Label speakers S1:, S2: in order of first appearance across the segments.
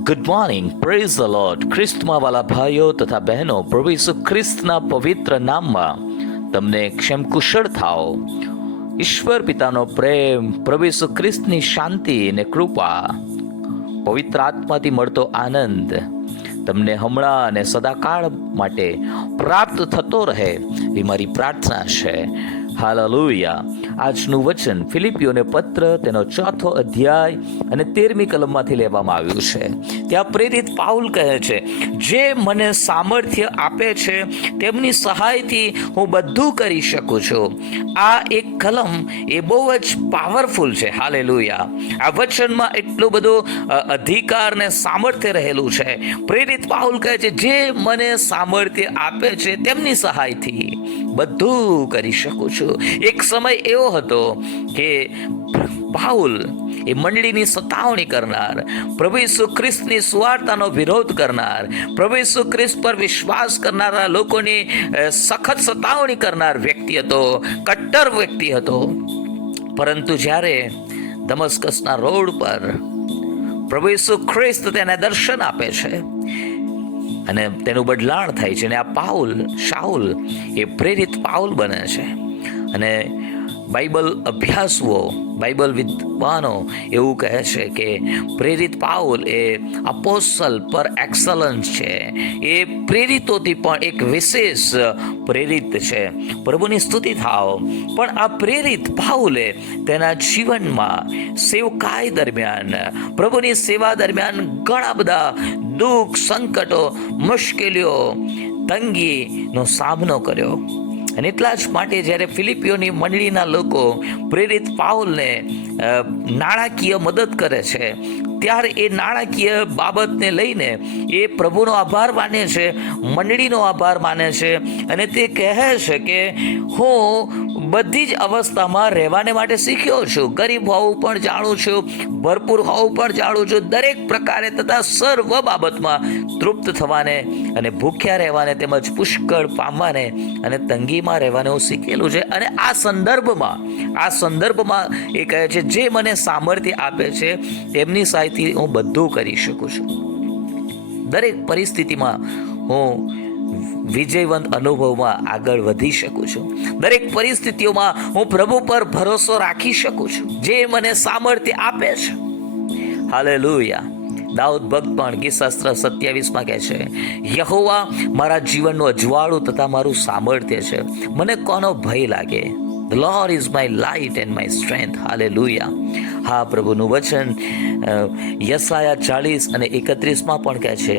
S1: Good morning praise the lord ખ્રિસ્તમાં વાલા ભાઈઓ તથા બહેનો પ્રભુ ઈસુ ખ્રિસ્તના પવિત્ર નામમાં તમને ક્ષેમ કુશળ થાઓ ઈશ્વર પિતાનો પ્રેમ પ્રભુ ઈસુ ખ્રિસ્તની શાંતિ અને કૃપા પવિત્ર આત્માથી મળતો આનંદ તમને હમણાં અને સદાકાળ માટે પ્રાપ્ત થતો રહે એ મારી પ્રાર્થના છે હાલેલુયા. આજનું વચન ફિલિપિયોને પત્ર, તેનો ચોથો અધ્યાય અને તેરમી કલમમાંથી લેવામાં આવ્યું છે. ત્યાં પ્રેરિત પાઉલ કહે છે, જે મને સામર્થ્ય આપે છે, તેમની સહાયથી હું બધું કરી શકું છું. આ એક કલમ એ બહુ જ પાવરફુલ છે. હાલેલુયા. આ વચનમાં એટલું બધું અધિકાર ને સામર્થ્ય રહેલું છે. પ્રેરિત પાઉલ કહે છે, જે મને સામર્થ્ય આપે છે, તેમની સહાયથી. બધું કરી શકું છું. એક સમય એવો હતો કે પાઉલ એ મંડળીની સતાવણી કરનાર, પ્રભુ ઈસુ ખ્રિસ્તની સુવાર્તાનો વિરોધ કરનાર, પ્રભુ ઈસુ ખ્રિસ્ત પર વિશ્વાસ કરનારા લોકોની સખત સતાવણી કરનાર વ્યક્તિ હતો, કટ્ટર વ્યક્તિ હતો. પરંતુ જ્યારે દમસ્કસના રોડ પર પ્રભુ ઈસુ ખ્રિસ્ત તેને દર્શન આપે છે અને તેનું બદલાણ થાય છે અને આ પાઉલ, શાઉલ એ પ્રેરિત પાઉલ બને છે. અને બાઇબલ અભ્યાસુઓ બાઇબલ વિદ્વાનો એવું કહે છે કે પ્રેરિત પાઉલ એ અપોસલ પર એક્સલન્સ છે. એ પ્રેરિતોથી પણ એક વિશેષ પ્રેરિત છે. પ્રભુની સ્તુતિ થાઓ. પણ આ પ્રેરિત પાઉલે તેના જીવનમાં સેવકાય દરમિયાન, પ્રભુની સેવા દરમિયાન ઘણા બધા દુઃખ, સંકટો, મુશ્કેલીઓ, તંગીનો સામનો કર્યો. અને એટલા જ માટે જ્યારે ફિલિપિયોની મંડળીના લોકો પ્રેરિત પાઉલને નાણાકીય મદદ કરે છે, ત્યારે એ નાણાકીય બાબતને લઈને એ પ્રભુનો આભાર માને છે, મંડળીનો આભાર માને છે અને તે કહે છે કે, હું બધી જ અવસ્થામાં રહેવાને માટે શીખ્યો છું. ગરીબ હોવું પણ જાણું છું, ભરપૂર હોવું પણ જાણું છું. દરેક પ્રકારે તથા સર્વ બાબતમાં તૃપ્ત થવાને અને ભૂખ્યા રહેવાને તેમજ પુષ્કળ પામવાને અને તંગીમાં રહેવાને હું શીખેલું છે. અને આ સંદર્ભમાં આ સંદર્ભમાં એ કહે છે, જે મને સામર્થ્ય આપે છે, તેમની સહાયથી હું બધું કરી શકું છું. દરેક પરિસ્થિતિમાં હું વિજયવંત અનુભવમાં આગળ વધી શકું છું. દરેક પરિસ્થિતિઓમાં હું પ્રભુ પર ભરોસો રાખી શકું છું. જે મને સામર્થ્ય આપે છે. હાલે લુયા દાઉદ ભક્ત પણ ગીતશાસ્ત્ર સત્યાવીસમાં કહે છે, યહોવા, મારા જીવનનું અજવાળું તથા મારું સામર્થ્ય છે. મને કોનો ભય લાગે? Lord is my light and my strength hallelujah હા, પ્રભુનું વચન યસાયા ચાલીસ અને એકત્રીસમાં પણ કહે છે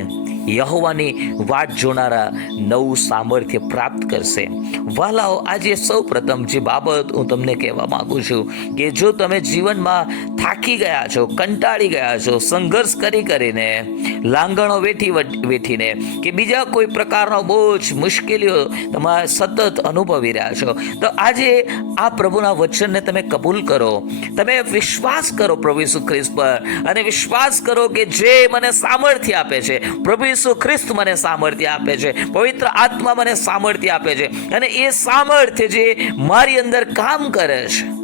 S1: યહોવાની વાત જોનારા નવું સામર્થ્ય પ્રાપ્ત કરશે. વાલાઓ આજે સૌ પ્રથમ જે બાબત હું તમને કહેવા માગું છું કે જો તમે જીવનમાં થાકી ગયા છો, કંટાળી ગયા છો, સંઘર્ષ કરી કરીને, લાંગણો વેઠી વેઠીને કે બીજા કોઈ પ્રકારનો બોજ, મુશ્કેલીઓ તમારે સતત અનુભવી રહ્યા છો, તો આજે આ પ્રભુના વચનને તમે કબૂલ કરો. તમે વિશ્વાસ કરો પ્રભુ ખ્રિસ્ત પર અને વિશ્વાસ કરો કે જે મને સામર્થ્ય આપે છે. પ્રભુ ઈસુ ખ્રિસ્ત મને સામર્થ્ય આપે છે. પવિત્ર આત્મા મને સામર્થ્ય આપે છે. અને એ સામર્થ્ય જે મારી અંદર કામ કરે છે,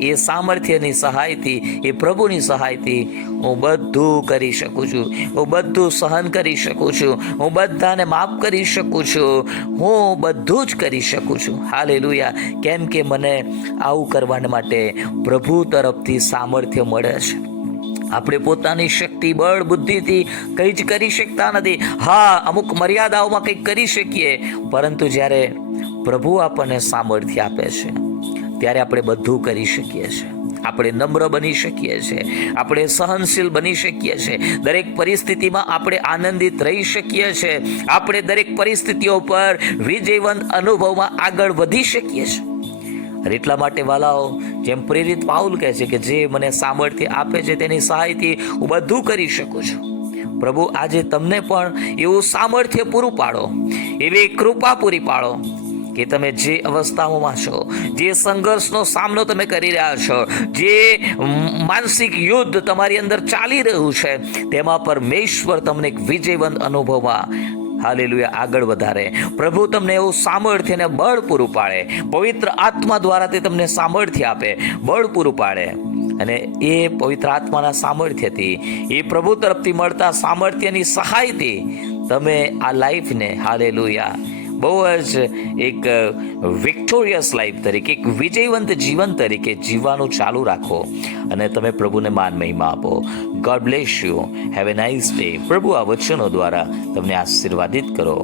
S1: એ સામર્થ્યની સહાયથી, એ પ્રભુની સહાયથી હું બધું કરી શકું છું. હું બધું સહન કરી શકું છું. હું બધાને માફ કરી શકું છું. હું બધું જ કરી શકું છું. હાલેલુયા. કેમ કે મને આવું કરવા માટે પ્રભુ તરફથી સામર્થ્ય મળે છે. આપણે પોતાની શક્તિ, બળ, બુદ્ધિથી કંઈ જ કરી શકતા નથી. હા, અમુક મર્યાદાઓમાં કંઈક કરી શકીએ, પરંતુ જ્યારે પ્રભુ આપણને સામર્થ્ય આપે છે, ત્યારે આપણે બધું કરી શકીએ છીએ. આપણે નમ્ર બની શકીએ છીએ. આપણે સહનશીલ બની શકીએ છીએ. દરેક પરિસ્થિતિમાં આપણે આનંદિત રહી શકીએ છીએ. આપણે દરેક પરિસ્થિતિઓ પર વિજયવંત અનુભવમાં આગળ વધી શકીએ છીએ. એટલા માટે વાલાઓ જેમ પ્રેરિત પાઉલ કહે છે કે જે મને સામર્થ્ય આપે છે તેની સહાયથી હું બધું કરી શકું છું. પ્રભુ, આજે તમને પણ એવું સામર્થ્ય પૂરું પાડો, એવી કૃપા પૂરી પાડો કે તમે જે અવસ્થાઓમાં છો, જે સંઘર્ષનો સામનો તમે કરી રહ્યા છો, જે માનસિક યુદ્ધ તમારી અંદર ચાલી રહ્યું છે, તેમાં પરમેશ્વર તમને એક વિજયવંત અનુભવમાં હાલેલુયા, આગળ વધારે. પ્રભુ તમને એવું સામર્થ્ય અને બળ પૂરું પાડે. પવિત્ર આત્મા દ્વારા તે તમને સામર્થ્ય આપે. બળ પૂરું પાડે. અને એ પવિત્ર આત્માના સામર્થ્યથી, એ પ્રભુ તરફથી મળતા સામર્થ્યની સહાયથી તમે આ લાઈફને હાલેલુયા બહુ જ એક વિક્ટોરિયસ લાઈફ તરીકે, એક વિજયવંત જીવન તરીકે જીવવાનું ચાલુ રાખો. અને તમે પ્રભુને માન મહિમા આપો. God bless you have a nice day પ્રભુ આ વચનો દ્વારા તમને આશીર્વાદિત કરો.